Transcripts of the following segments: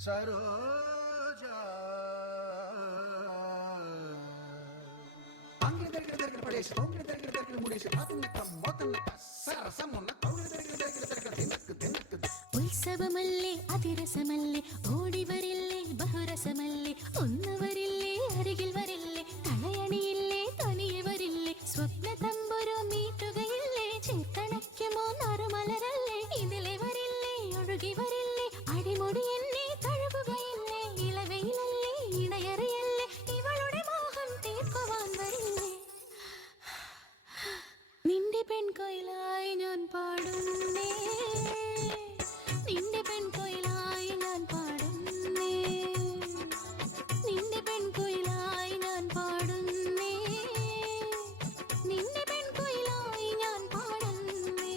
സരോജ ഉത്സവമല്ലേ അതിരസമല്ലേ ഓടിവരില്ലേ ബഹുരസമല്ലേ ഒന്ന് വരില്ലേ അരികിൽ വരില്ലേ തളയണിയില്ലേ തനിയെ വരില്ലേ സ്വപ്ന തമ്പുരു മീട്ടുകയില്ലേ ചേർത്തണയ്ക്കുമോ നറുമലരല്ലേ ഇതിലെ വരില്ലേ ഒഴുകി വരില്ലേ അടിമുടി എന്നെ തഴുകുകയില്ലേ ഇളവയിലല്ലേ ഇണയറിയല്ലേ ഇവളുടെ മോഹം തീർക്കുവാൻ വരില്ലേ നിന്റെ പെൺകൊയിലായി ഞാൻ പാടുന്നേ നിന്റെ പെൺകൊയിലായി ഞാൻ പാടുന്നേ നിന്റെ പെൺകൊയിലായി ഞാൻ പാടുന്നേ നിന്റെ പെൺകൊയിലായി ഞാൻ പാടുന്നേ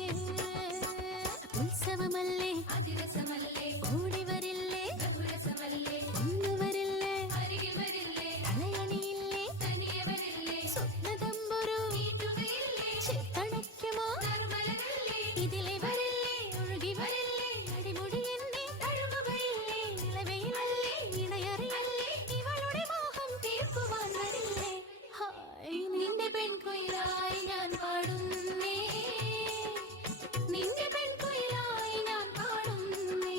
ഉത്സവമല്ലേ അതിരസമല്ലേ ഓടി വരില്ലേ ബഹുരസമല്ലേ ഒന്ന് വരില്ലേ അരികിൽ വരില്ലേ തലയണിയില്ലേ തനിയെ വരില്ലേ സ്വപ്നതമ്പുരു മീട്ടുകയില്ലേ ചേർത്തണയ്ക്കുമോ നറുമലരല്ലേ ഇതിലെ വരില്ലേ ഒഴുകി വരില്ലേ അടിമുടി എന്നെ തഴുകുകയില്ലേ ഇളവയിലല്ലേ ഇണയറിയല്ലേ ഇവളുടെ മോഹം തീർക്കുവാൻ വരില്ലേ ഹായ് നിന്റെ പെൺകൊയിലായി ഞാൻ പാടുന്നേ നിന്റെ പെൺകൊയിലായി ഞാൻ പാടുന്നേ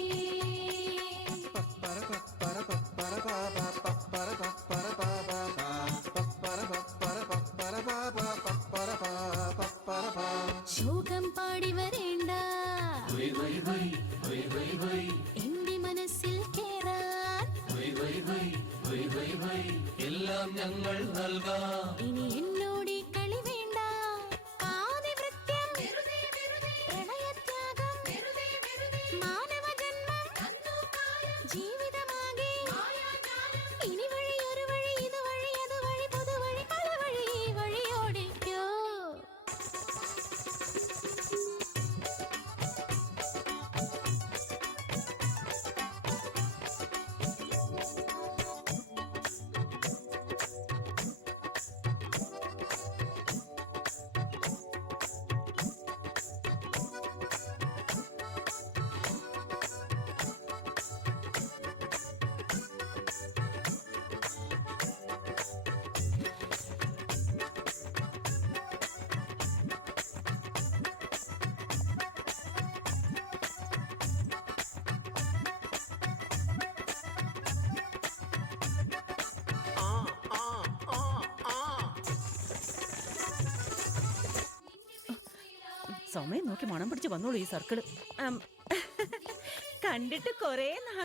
ശോകം പാടി വരേണ്ട എന്റെ മനസ്സിൽ കേറാൻ എല്ലാം ഞങ്ങൾ നൽകാം. ഇനി എന്നോട് കളി വേണ്ട ആദിവൃത്യം പ്രണയത്യാഗം മാനവജന്മം ജീവിതമാകെ ഇനി വഴി ഒരു വഴി ഇത് വഴി അത് വഴി പുതുവഴി പല വഴി ഈ വഴി ഓടിക്കോ സമയം നോക്കി മണം പിടിച്ച് വന്നോളൂ ഈ സർക്കിള് കണ്ടിട്ട് കൊറേ